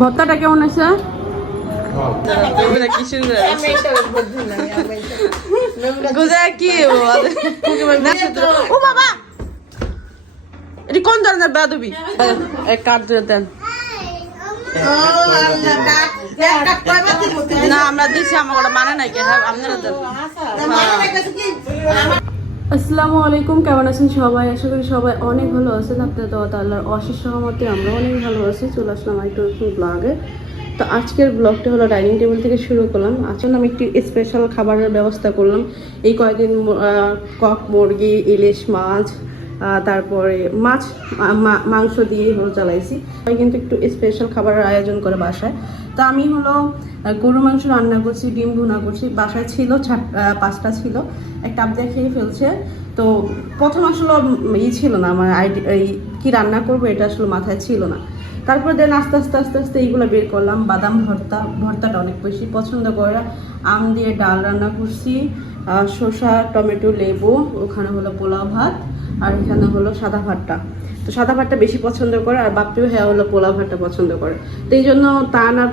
ভর্তাটা কেমন আছে গুজা কি? ও বাবা! এটি কোন ধরনের বেদবি কাঠ ধরে দেন। না আমরা দিছি আমার মানে নাই কে হ্যাঁ আপনারা দেন। আসসালামু আলাইকুম, কেমন আছেন সবাই? আশা করি সবাই অনেক ভালো আছেন। আপনাদের দোয়া আল্লাহর অশেষ সহমতে আমরা অনেক ভালো আছি। চলে আসলাম আরেকটু ব্লগে তো আজকের ব্লগটা হলো ডাইনিং টেবিল থেকে শুরু করলাম। আসলে আমি একটি স্পেশাল খাবারের ব্যবস্থা করলাম। এই কয়েকদিন কক মুরগি, ইলিশ মাছ তারপরে মাছ মাংস দিয়ে হলো চালাইছি। কিন্তু একটু স্পেশাল খাবারের আয়োজন করে বাসায়। তো আমি হলো গরু মাংস রান্না করছি, ডিম ভুনা করছি। বাসায় ছিল পাঁচটা ছিল। একটা আবদা খেয়ে ফেলছে। তো প্রথম আসলে ই ছিল না আমার আইডি কী রান্না করব এটা আসলে মাথায় ছিল না। তারপর দেন আস্তে আস্তে আস্তে আস্তে এইগুলো বের করলাম। বাদাম ভর্তা, ভর্তাটা অনেক বেশি পছন্দ করে। আম দিয়ে ডাল রান্না করছি। শসা, টমেটো, লেবু, ওখানে হলো পোলাও, ভাত। আর এখানে হলো সাদা ভাতটা। তো সাদা ভাতটা বেশি পছন্দ করে, আর বাপ্পিও হ্যাঁ হলো পোলাও ভাতটা পছন্দ করে। তো এই জন্য তান আর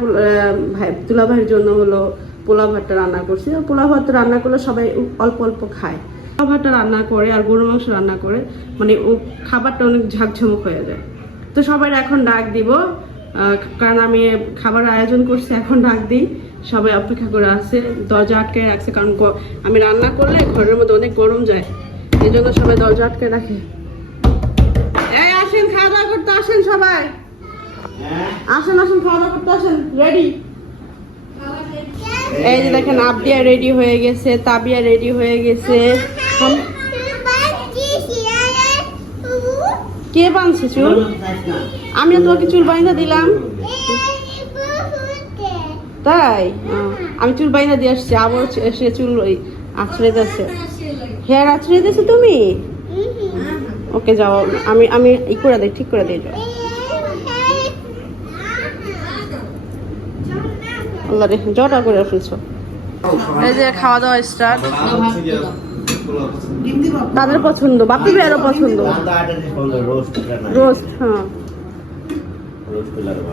ভাই তুলা ভাইয়ের জন্য হলো পোলাও ভাতটা রান্না করছি। আর পোলাও ভাত রান্না করলে সবাই অল্প অল্প খায়। পোলাও ভাতটা রান্না করে আর গরু মাংস রান্না করে মানে ও খাবারটা অনেক ঝাঁকঝমক হয়ে যায়। তো সবাই এখন ডাক দিব কারণ আমি খাবার আয়োজন করছি, এখন ডাক দিই। সবাই অপেক্ষা করে আছে, দরজা আটকে রাখছে, কারণ আমি রান্না করলে ঘরের মধ্যে অনেক গরম যায়। এই জন্য সবাই দরজা আটকে রাখে। এই আসেন খাওয়া দাওয়া করতে আসেন সবাই। আসেন আসেন খাওয়া দাওয়া করতে আসেন। রেডি এই যে দেখেন আবদিয়া রেডি হয়ে গেছে তাবিয়া রেডি হয়ে গেছে। কে বানছে চুল? আমিও তোমাকে চুল বাইনা দিলাম। তাই? আমি চুল বাইনা দিয়ে আসছি আবার এসে চুল আছড়ে যাচ্ছে হেয়ার আছড়ে দিয়েছ তুমি? ওকে যাও আমি আমি ই করে দিই ঠিক করে দিই যাও আল্লাহ রে জটা করে ফেলছো। এই যে খাওয়া দাওয়া স্টার্ট তাদের পছন্দ বাপি ভাইয়েরও পছন্দ। রোস্ট হ্যাঁ।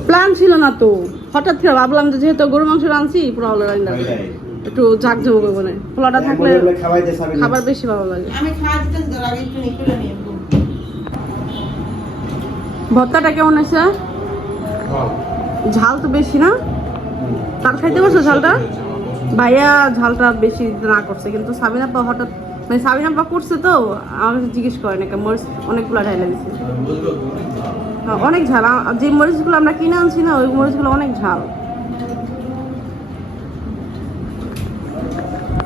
প্ল্যান ছিল না তো। হঠাৎ করে ভাবলাম যে যেহেতু গরু মাংস রাঁধছি পোলাও রান্না একটু ঝাঁক ঝমক মানে পোলাটা থাকলে খাবার বেশি ভালো লাগে। আমি খাওয়া দিতেছি একটু নিয়ে ভর্তাটা কেমন আছে ঝাল তো বেশি না? তার খাইতে পারছ ঝালটা? ভাইয়া ঝালটা বেশি না করছে কিন্তু সাবিনা পা হঠাৎ মানে সাবিনা পা করছে তো আমাকে জিজ্ঞেস করে নাকি মরিচ অনেকগুলো ঢাইলা দিছে। হ্যাঁ, অনেক ঝাল। যে মরিচগুলো আমরা কিনে আনছি না ওই মরিচগুলো অনেক ঝাল।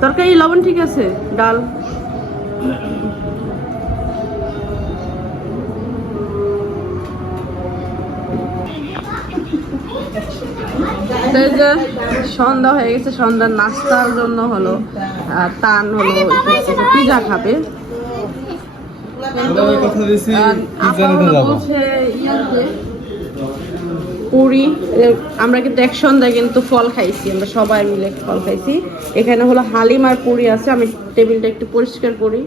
তরকারি লবণ ঠিক আছে ডাল। সন্ধ্যা হয়ে গেছে সন্ধ্যার নাস্তার জন্য হলো আহ, তান হলো পিজা খাবে। কথা দিছি, পুরি আমরা কিন্তু এক সন্ধ্যায় কিন্তু ফল খাইছি, আমরা সবাই মিলে ফল খাইছি। এখানে হলো হালিম আর পুরি আছে, আমি টেবিলটা একটু পরিষ্কার করি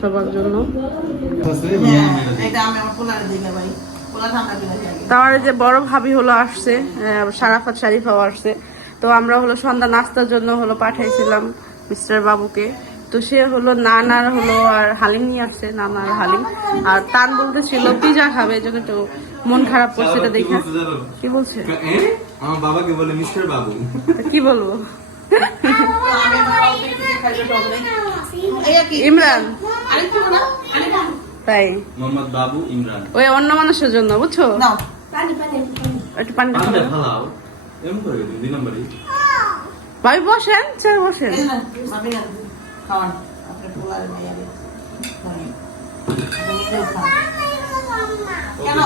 সবার জন্য। তার যে বড় ভাবি হলো আসছে সারাফাত শারিফাও আসছে। তো আমরা হলো সন্ধ্যা নাস্তার জন্য হলো পাঠাইছিলাম মিস্টার বাবুকে। তো সে হলো নান আর হলো আর হালিম নিয়ে আসছে নান আর হালিম। আর তান বলতেছিল, পিজা খাবে এই জন্য তো মন খারাপ করছে এটা দেখে। কি বলছে আমার বাবাকে বলে মিস্টার বাবু। কি বলব? ইমরান। তাই? মোহাম্মদ বাবু ইমরান। ওই অন্য মানুষের জন্য বুঝছ? একটু পানি নম্বরই। ভাবি বসেন স্যার বসেন। খাওয়ান। আপনার পোলারে কেন?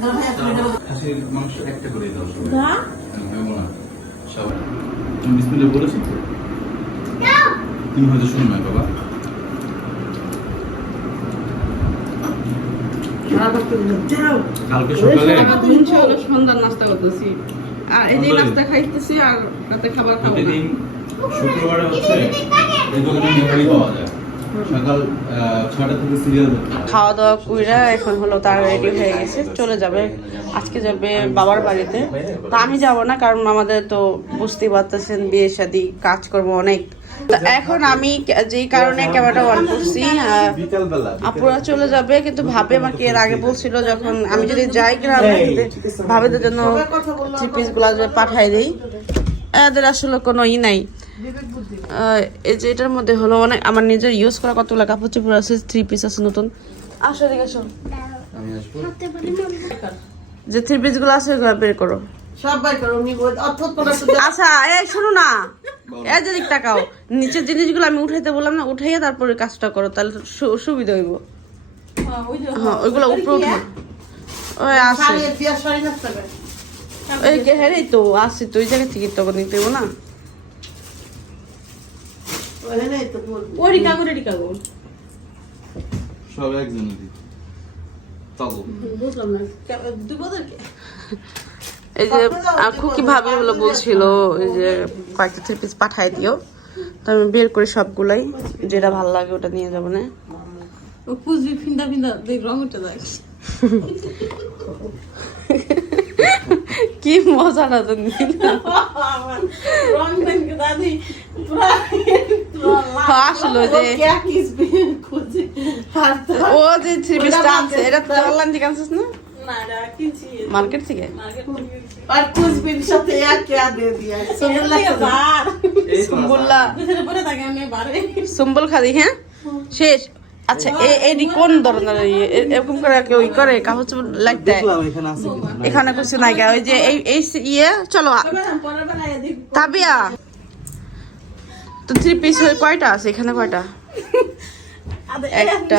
ধরো ভাইয়া তুমি ধরো। খাসির মাংস একটা করে দাও সবাই। খাব না সবাই তুমি বিসমিল্লাহ বলেছ তো? তুমি হয়তো শুনো না বাবা। কালকে সকালে সন্ধ্যার নাস্তা করতেছি। আর এই যে নাস্তা খাইতেছি আর রাতে খাবার খাব প্রতিদিন শুক্রবারে হচ্ছে এই দোকানে নেহারি পাওয়া যায়। সকাল ছয়টা থেকে সিরিয়াল খাওয়া দাওয়া কইরা এখন হলো তার রেডি হয়ে গেছে চলে যাবে। আজকে যাবে বাবার বাড়িতে। তা আমি যাব না কারণ আমাদের তো বুঝতেই পারতেছেন বিয়ে শাদি কাজকর্ম অনেক। তো এখন আমি যেই কারণে ক্যামেরাটা অন করছি আপুরা চলে যাবে কিন্তু ভাবে আমাকে এর আগে বলছিল যখন আমি যদি যাই গ্রামে ভাবেদের জন্য থ্রি পিসগুলা যে পাঠাই দিই এদের আসলে কোনো ই নাই। এই যে এটার মধ্যে হলো অনেক আমার নিজের ইউজ করা কতগুলো কাপড় চোপড় আছে থ্রি পিস আছে নতুন। আসো এদিকে আসো। যে থ্রি পিসগুলো আছে ওগুলো বের করো। আচ্ছা এই শোনো না। এই যে দিক তাকাও নিচের জিনিসগুলো আমি উঠাইতে বললাম না উঠাইয়া তারপরে কাজটা করো তাহলে তো সুবিধা হইব। হ্যাঁ ওইগুলো উপরে উঠো। ওই হবে ওই কে হ্যাঁ তো আছে তো ওই জায়গা থেকে তো নিতে হইব না ওখানে তো বলব সব একজনেরই তগো এই যে আর খুকি ভাবি হলো বলছিল এই যে কয়েকটা থ্রি পিস পাঠাই দিও। তো আমি বের করে সবগুলাই যেটা ভালো লাগে ওটা নিয়ে যাব না? পুজবি ফিন্দা ফিন্দা দেখ রং উঠে যায় কি মজা না তো রং দেখে দাদি। আসলো যে ও যে থ্রি পিসটা তো অনলাইন থেকে? সুম্বল খাদি হ্যাঁ? শেষ। আচ্ছা এটি কোন ধরনের এরকম করে কেউ করে? কাগজ লাগতে এখানে কিছু নাই ওই যে এই ইয়ে চলো তাবিয়া। তো থ্রি পিস হয়ে কয়টা আছে? এখানে কয়টা? একটা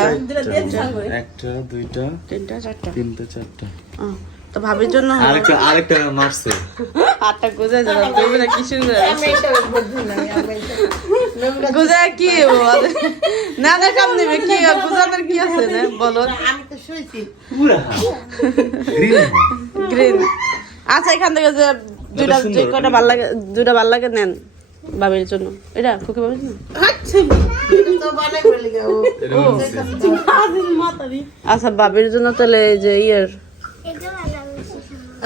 একটা দুইটা তিনটা চারটা। তিনটা চারটা। তো ভাবির জন্য আরেকটা আরেকটা মারছে। আটটা যাবে। তুমি না কি গোজা কি না না কাম নেবে। কি গোজাদের কি আছে? না বলো। আমি তো পুরা। গ্রিন আচ্ছা এখান থেকে যে দুটা যে কটা ভালো লাগে দুটা ভালো লাগে নেন। বাবের জন্য। এটা খুকি বাবের জন্য? আচ্ছা।, আচ্ছা, আচ্ছা। বাবির জন্য তাহলে যে ইয়ের।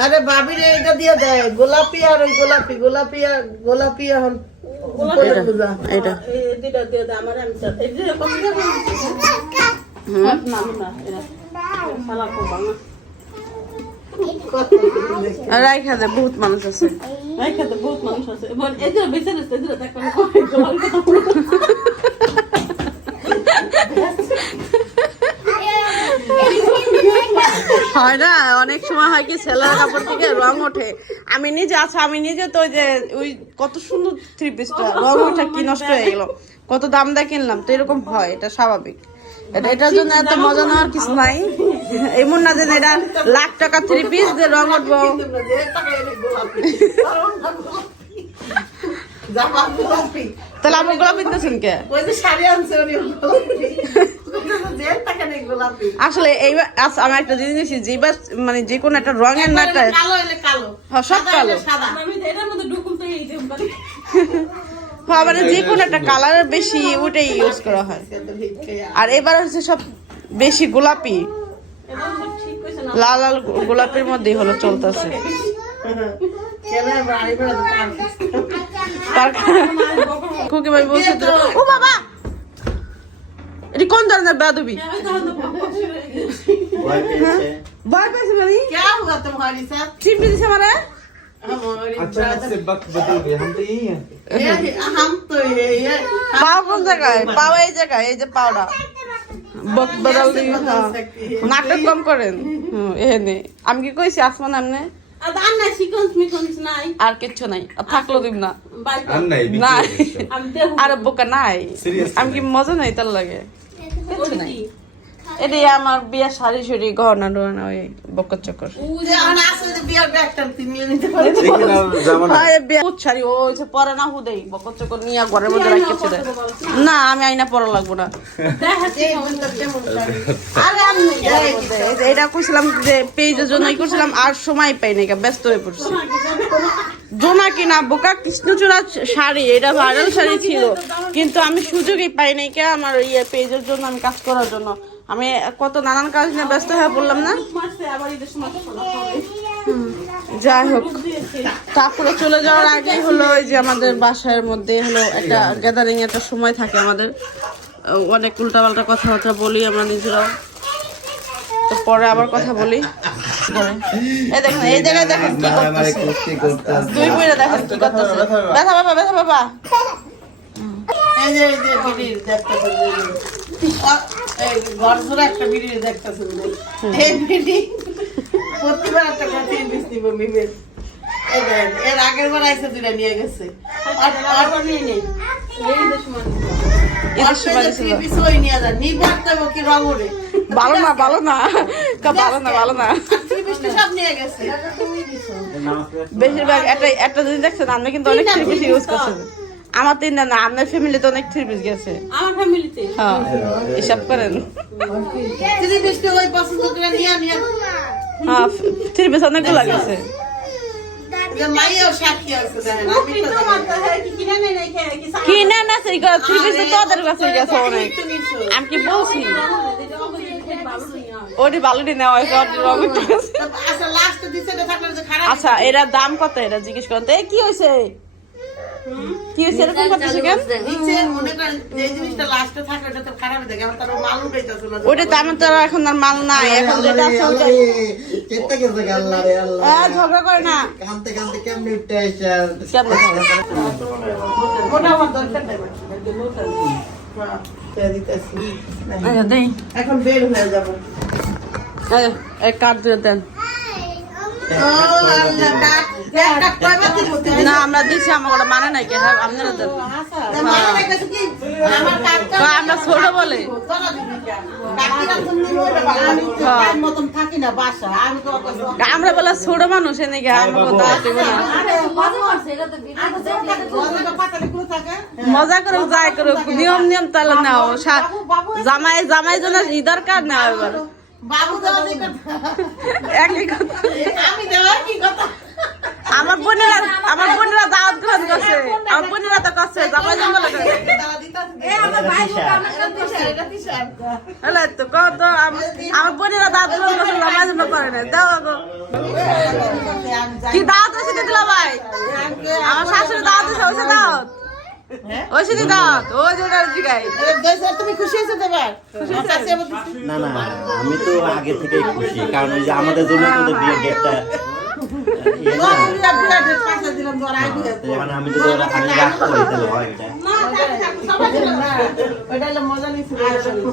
আরে বাবির এটা দিয়ে দেয়। গোলাপি আর ওই গোলাপি গোলাপি আর গোলাপি এখন এটা এটা দিয়ে দেয় আমার আমি হুম। না না এটা সালা রাইখা দে বহুত মানুষ আছে। এই খেতে বহুত মানুষ আছে। বল এই বেঁচে রয়েছে এই দেখো হয় না অনেক সময় হয় কি সেলার কাপড় থেকে রং ওঠে। আমি নিজে আচ্ছা আমি নিজে তো ওই যে ওই কত সুন্দর থ্রি পিসটা রং ওঠা কি নষ্ট হয়ে গেল। কত দাম দিয়ে কিনলাম তো এরকম হয় এটা স্বাভাবিক। এটা এটার জন্য এত মজা নেওয়ার কিছু নাই। এমন না যে এটা লাখ টাকা থ্রি পিস যে রং উঠবো। যে তাহলে আমার গোলাপ কিনতেছেন কে? যে যে আসলে এইবার আচ্ছা আমি একটা জিনিস দেখছি যেবার মানে যে কোনো একটা রঙের নাটা কালো এলে কালো। হ্যাঁ, সব সাদা কালো। সাদা। মানে যে কোনো একটা কালার বেশি ওটাই ইউজ করা হয়। আর এবার হচ্ছে সব বেশি গোলাপি। লাল লাল গোলাপির মধ্যেই হলো চলতেছে। খুকি ভাই বলছে ও বাবা! এটি কোন ধরনের বেদবি ভয় পেয়েছে। মানে? দিছে মানে? আচ্ছা বদল তো কোন এই এই যে হ্যাঁ। আমি কি কইছি আসমান আমনে? আর কিচ্ছু নাই। থাকল দিব না। আর বোকা নাই। আমি কি মজা নাই তার লাগে? কিচ্ছু নাই। এটা আমার বিয়ে শাড়ি শুড়ি গহনা টহনা ওই বকর চকর। শাড়ি পরে না হুদেই বকর চকর নিয়ে না আমি আইনা পরা লাগবো না। এটা কইছিলাম যে পেজের জন্য করছিলাম আর সময় পাই না ব্যস্ত হয়ে পড়ছি। জোনা কিনা বোকা কৃষ্ণচূড়া শাড়ি এটা ভাইরাল শাড়ি ছিল। কিন্তু আমি সুযোগই পাই নাই কে আমার ইয়ে পেজের জন্য আমি কাজ করার জন্য। আমি কত নানান কাজ নিয়ে ব্যস্ত হয়ে পড়লাম না। যাই হোক তারপরে চলে যাওয়ার আগে হলো ওই যে আমাদের বাসার মধ্যে হলো একটা গ্যাদারিং একটা সময় থাকে আমাদের। অনেক উল্টাপাল্টা কথাবার্তা বলি আমরা নিজেরাও। তো পরে আবার কথা বলি। এই দেখেন এই জায়গায় দেখেন কি করতেছে। দুই মিনিটে দেখেন কি করতেছে। ব্যথা বাবা ব্যথা বাবা। এই যে এই যে বিড়ির দেখতেছেন এই ঘর জোড়া একটা বিড়ির দেখতেছেন এই বিড়ি প্রতিবার একটা করে তিন পিস নিব মিমের এর আগের বার আইসে দুইটা নিয়ে গেছে। আর আর নিয়ে নেই। এই ভালো না ভালো না। ভালো না ভালো না। বেশিরভাগ একটা একটা জিনিস দেখছেন আপনি কিন্তু অনেক পিস ইউজ করছেন। আমার তিনটা না আপনার ফ্যামিলিতে অনেক থ্রি পিস গেছে। আমার ফ্যামিলিতে? হ্যাঁ হিসাব করেন। তিন পিসটা ওই পছন্দ করে নিয়ে নিয়ে হ্যাঁ থ্রি পিস অনেকগুলো গেছে। হয় কিনে কি না সেই থ্রি পিস তোদের কাছে গেছে অনেক। আমি কি বলছি? ওটি বালুটি নেওয়া হয়েছে গেছে। আচ্ছা আচ্ছা এরা দাম কত? এরা জিজ্ঞেস করেন তো কি হয়েছে কি হয়েছে? এরকম করতেছে কেন? নিচে করেন যে জিনিসটা লাস্টে থাকে ওটা তো আমার এখন আর মাল নাই এখন যেটা আছে ওইটাই চেষ্টা করছে আল্লাহ রে আল্লাহ ঝগড়া করে না। কানতে কানতে কেমনি উঠতে আসছে কেমন? ওটা আমার দরকার নাই দিয়ে দিতেছি। আচ্ছা, দেই। এখন বের হয়ে যাব। দিয়ে দেন ও আল্লাহ কাক কাক কয়বার দিব তুমি না, আমরা আমার মানে নাই হ্যাঁ। হ্যাঁ। না আমি আমরা বলা ছোট মানুষ না খুলে থাকে মজা করুক যাই করুক, নিয়ম নিয়ম তাহলে নাও। জামাই জামাই জন্য ঈদের কার্ড নেওয়া এবার। বাবু দেওয়া নেই কথা। একই কথা। আমি দেওয়া কি কথা? আমার বোনেরা আমার বোনেরা দাওয়াত গ্রহণ করছে। আমার বোনেরা তো করছে জামাই হলে তো কত আম- আমার বোনেরা দাওয়াত গ্রহণ করছে জামাই জন্য করে না। দাও গো। কি দাওয়াত হয়েছে দিদিলা ভাই? আমার শাশুড়ি দাওয়াত ওইসে দাওয়াত ওইসে দি দাওয়াত ওই যেটা জিগাই তুমি খুশি আবার দিছে। না না আমি তো আগে থেকেই খুশি কারণ ওই যে আমাদের জন্য তোদের বিয়ের ডেটটা তোমার তোমার আছে। এখন আমি রাখতে তাহলে হয় এটা।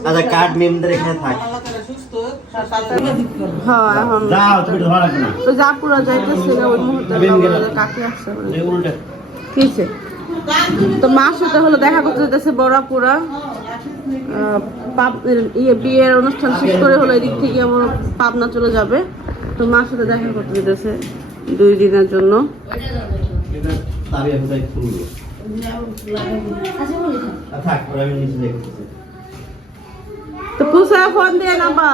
আচ্ছা কার্ড মেমদের এখানে থাক। হ্যাঁ তো যা পুরো যাইতেছে ওই মুহূর্তে কাকে আসছে তো মার সাথে হলো দেখা করতে যেতেছে বড়াপুরা। পাব- ইয়ে বিয়ের অনুষ্ঠান শেষ করে হলো এদিক থেকে আমার পাবনা চলে যাবে। তো মার সাথে দেখা করতে যেতেছে দুই দিনের জন্য। তো পুষা ফোন দিয়ে না বা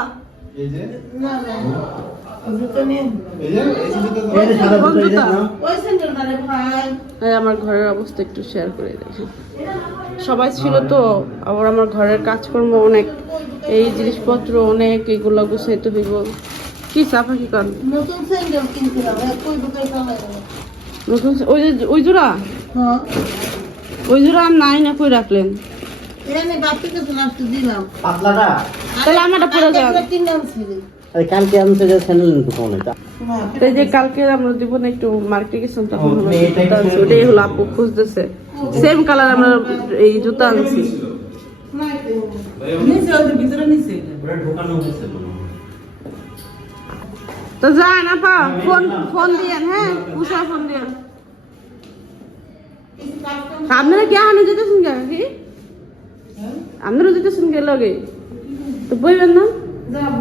আমার ঘরের অবস্থা একটু শেয়ার করে দেখি। সবাই ছিল তো আবার আমার ঘরের কাজকর্ম অনেক এই জিনিসপত্র অনেক এগুলো গুছাইতে হইব। কি চাপা কি কান নতুন ওই যে ওই জোড়া? হ্যাঁ। ওই জোড়া আর নাই না কই রাখলেন? তো তাহলে আমারটা কিনে আনছিলি। আরে কালকে আনছে যে স্যান্ডেল নিতে কোন এটা। হ্যাঁ। তো এই যে কালকে আমরা দিব না একটু মার্কেটে গেছিলাম তখন ওটাই হলো আপু খুঁজতেছে। সেম কালার আমরা এই জুতা আনছি। তো যান আপা ফোন ফোন দিয়েন হ্যাঁ উষা ফোন দিয়েন। আপনারা কি আনে যেতেছেন কি? আপনারা যেতেছেন কে লগে? তো বইবেন না। যাব।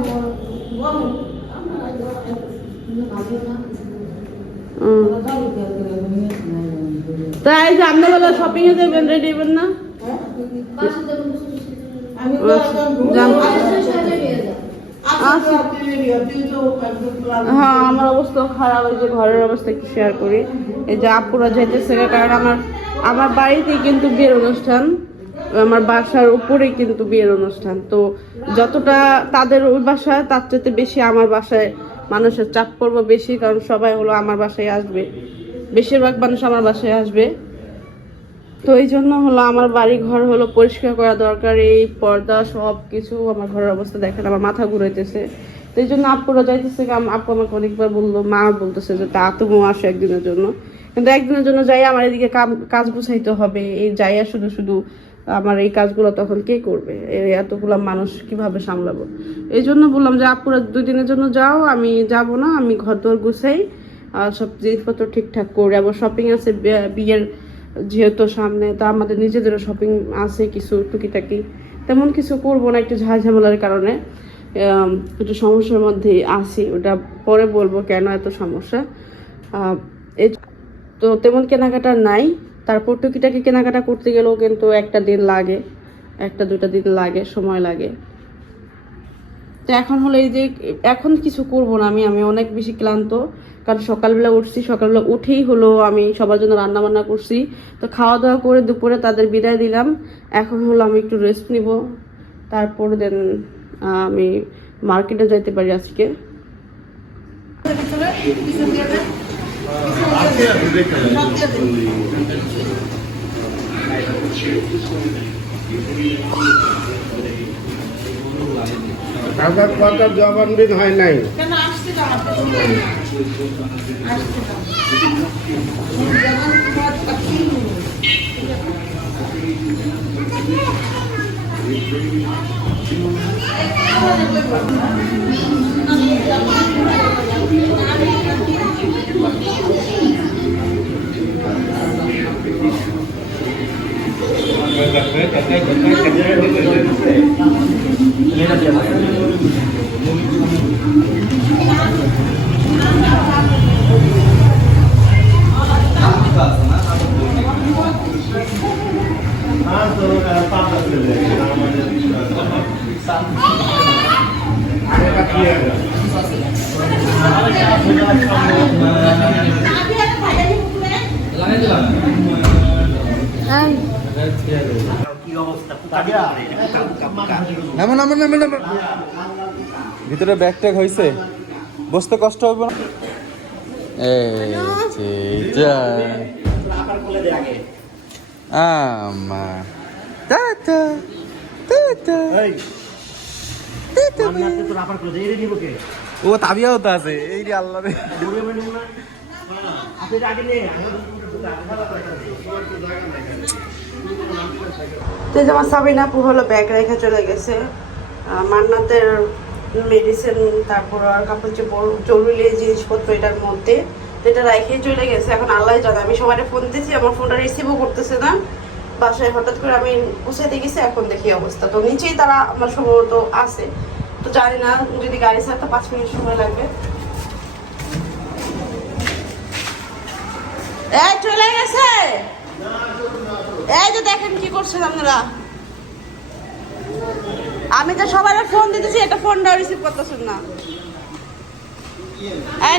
বলো। হুম। তা এই যে বেলা শপিং এ যাবেন রেডি হবেন না তুই তুই। হ্যাঁ আমার অবস্থা খারাপ ওই যে ঘরের অবস্থা একটু শেয়ার করি এই যে আপুরা যাইতেছে, কারণ আমার আমার বাড়িতেই কিন্তু বিয়ের অনুষ্ঠান আমার বাসার উপরেই কিন্তু বিয়ের অনুষ্ঠান। তো যতটা তাদের ওই বাসায়, তার চাইতে বেশি আমার বাসায় মানুষের চাপ পড়ব বেশি, কারণ সবাই হলো আমার বাসায় আসবে। বেশিরভাগ মানুষ আমার বাসায় আসবে। তো এই জন্য হলো আমার বাড়ি ঘর হলো পরিষ্কার করা দরকার, এই পর্দা সব কিছু আমার ঘরের অবস্থা দেখেন, আমার মাথা ঘুরাইতেছে। তো এই জন্য আপুরা যাইতেছে আপু আমাকে অনেকবার বলল, মা বলতেছে যে, তা তুমিও আসো একদিনের জন্য। কিন্তু একদিনের জন্য যাই আমার এদিকে কাজ গুছাইতে হবে, এই যাইয়া শুধু শুধু আমার এই কাজগুলো তখন কে করবে? এতগুলো মানুষ কীভাবে সামলাবো? এই জন্য বললাম যে, আপুরা দুই দিনের জন্য যাও, আমি যাব না, আমি ঘর দোর গুছাই সব জিনিসপত্র ঠিকঠাক করে আবার শপিং আছে বিয়ের যেহেতু সামনে, তা আমাদের নিজেদেরও শপিং আছে, কিছু টুকিটাকি, তেমন কিছু করব না, একটু ঝামেলার কারণে। একটু সমস্যার মধ্যে আছি, ওটা পরে বলব কেন এত সমস্যা? তো তেমন কেনাকাটা নাই। তারপর টুকিটাকি কেনাকাটা করতে গেলেও কিন্তু একটা দিন লাগে, একটা দুটা দিন লাগে, সময় লাগে। তো এখন হলো এই যে, এখন কিছু করব না আমি আমি অনেক বেশি ক্লান্ত, কারণ সকালবেলা উঠছি, সকালবেলা উঠেই হলো আমি সবার জন্য রান্না বান্না করছি। তো খাওয়া দাওয়া করে দুপুরে তাদের বিদায় দিলাম, এখন হলো আমি একটু রেস্ট নিব। তারপর দেন আমি মার্কেটে যাইতে পারি আজকে। কাগজ পত্র জবানদিন হয় নাই। কেন আসছে তো আমার নামো নামো নামো নামো। ভিতরে ব্যাগ ট্যাগ হয়েছে বসতে কষ্ট হবে না? ও তাবিয়াও তো আছে। এই রে আল্লাহ রে। আগে নে, তো এই যে আমার সাবিনা আপু হলো ব্যাগ রেখে চলে গেছে। মান্নাতের মেডিসিন তারপর আর কাপড় চোপড় জরুরি জিনিসপত্র এটার মধ্যে। এটা রেখেই চলে গেছে। এখন আল্লাহ জানে, আমি সবাই ফোন দিয়েছি, আমার ফোনটা রিসিভও করতেছে না। বাসায় হঠাৎ করে আমি পৌঁছাতে গেছি, এখন দেখি অবস্থা। তো নিচেই তারা আমার সম্ভবত আছে। তো জানি না, যদি গাড়ি ছাড়তে পাঁচ মিনিট সময় লাগবে। চলে গেছে! এই যে দেখেন কি করছেন আপনারা। আমি তো সবার ফোন দিতেছি এটা ফোনটা রিসিভ করতেছেন না। এই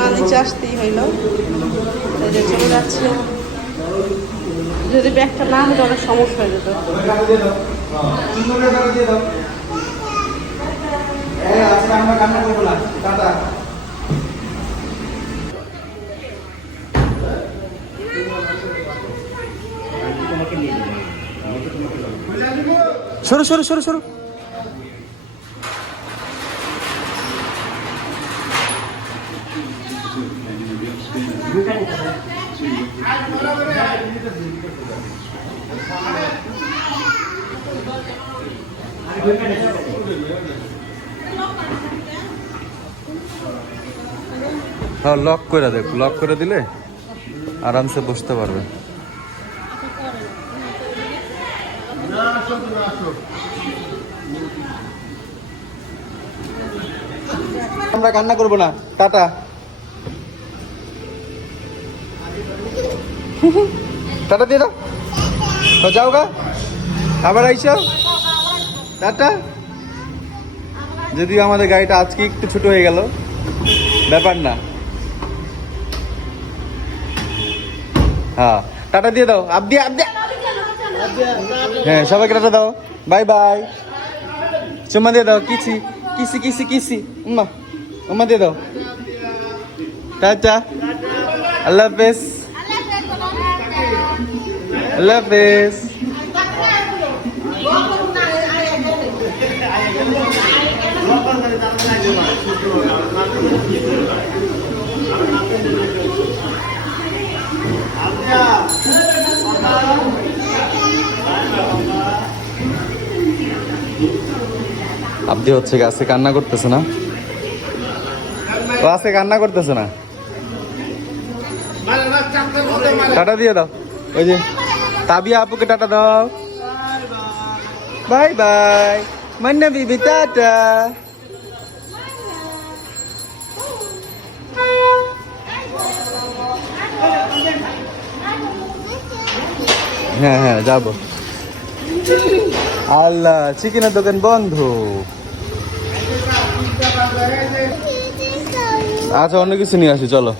আমার নিচে আসতেই হইল। চলে যাচ্ছে। যদি ব্যাগটা না হতো অনেক সমস্যা হয়ে যেত। আমরা কান্না করব না টাটা সরো সরো সরো সরো হ্যাঁ লক করে দেখ লক করে দিলে আরামসে বসতে পারবে। আমরা কান্না করব না, টাটা। টাটা দিয়ে দাও। তো যাও গা, আবার আইসো। টাটা। যদিও আমাদের গাড়িটা আজকে একটু ছোট হয়ে গেল, ব্যাপার না। হ্যাঁ টাটা দিয়ে দাও। আপ দিয়ে আবদি হ্যাঁ সবাইকে টাটা দাও। Bye bye. চুম্মা দিয়ে দাও, কিসি কিসি কিসি কিসি। উম্মা উম্মা দিয়ে দাও। টাটা। আল্লাহ হাফেজ। আল্লাহ হাফেজ। আব্দি হচ্ছে আজকে কান্না করতেছে না? আজকে কান্না করতেছে না? টাটা দিয়ে দাও। ওই যে, তাবিয়া আপুকে টাটা দাও। Bye by. Manna Bibi, tata. হ্যাঁ হ্যাঁ যাব। আল্লাহ চিকেনের দোকান বন্ধ। আচ্ছা অন্য কিছু নিয়ে আসি চলো।